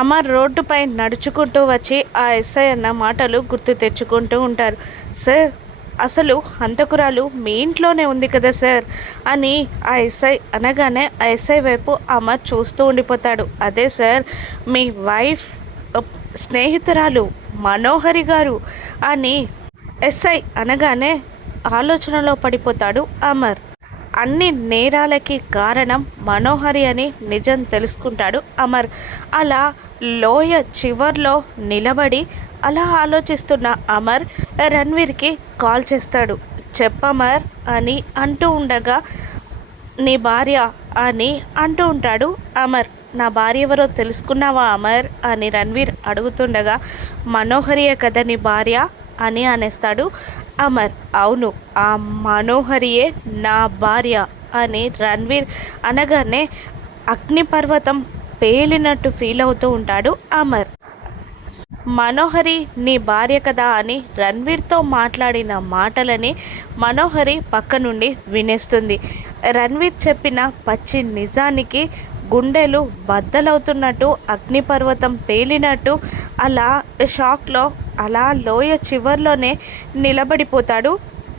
అమర్ రోడ్డుపై నడుచుకుంటూ వచ్చి ఆ ఎస్ఐ అన్న మాటలు గుర్తు తెచ్చుకుంటూ ఉంటారు. సార్, అసలు హంతకురాలు మీ ఇంట్లోనే ఉంది కదా సార్ అని ఆ ఎస్ఐ అనగానే ఆ ఎస్ఐ వైపు అమర్ చూస్తూ ఉండిపోతాడు. అదే సార్, మీ వైఫ్ స్నేహితురాలు మనోహరి గారు అని ఎస్ఐ అనగానే ఆలోచనలో పడిపోతాడు అమర్. అన్ని నేరాలకి కారణం మనోహరి అని నిజం తెలుసుకుంటాడు అమర్. అలా లోయ చివర్లో నిలబడి అలా ఆలోచిస్తున్న అమర్ రణ్వీర్కి కాల్ చేస్తాడు. చెప్పమర్ అని అంటూ ఉండగా, నీ భార్య అని అంటూ ఉంటాడు అమర్. నా భార్య ఎవరో తెలుసుకున్నావా అమర్ అని రణ్వీర్ అడుగుతుండగా, మనోహరియే కదా నీ భార్య అని అనేస్తాడు అమర్. అవును, ఆ మనోహరియే నా భార్య అని రణ్వీర్ అనగానే అగ్నిపర్వతం పేలినట్టు ఫీల్ అవుతూ ఉంటాడు అమర్. మనోహరి నీ భార్య కదా అని రణ్వీర్తో మాట్లాడిన మాటలని మనోహరి పక్క నుండి వినేస్తుంది. రణ్వీర్ చెప్పిన పచ్చి నిజానికి గుండెలు బద్దలవుతున్నట్టు, అగ్నిపర్వతం పేలినట్టు అలా షాక్లో అలా లోయ చివర్లోనే నిలబడిపోతాడు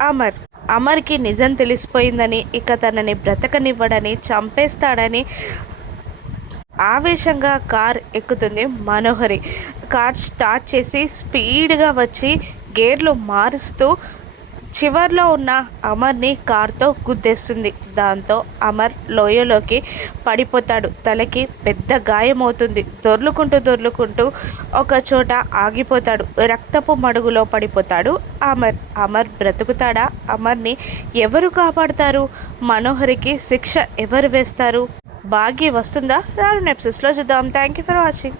అమర్. అమర్కి నిజం తెలిసిపోయిందని, ఇక తనని బ్రతకనివ్వడని, చంపేస్తాడని ఆవేశంగా కార్ ఎక్కుతుంది మనోహరి. కార్ స్టార్ట్ చేసి స్పీడ్గా వచ్చి గేర్లు మారుస్తూ చివర్లో ఉన్న అమర్ని కార్తో గుద్దేస్తుంది. దాంతో అమర్ లోయలోకి పడిపోతాడు. తలకి పెద్ద గాయమవుతుంది. దొర్లుకుంటూ ఒక చోట ఆగిపోతాడు. రక్తపు మడుగులో పడిపోతాడు అమర్. అమర్ బ్రతుకుతాడా? అమర్ని ఎవరు కాపాడుతారు? మనోహరికి శిక్ష ఎవరు వేస్తారు? భాగ్య వస్తుందా? రాను ఎపిసోడ్స్లో చూద్దాం. Thank you for watching.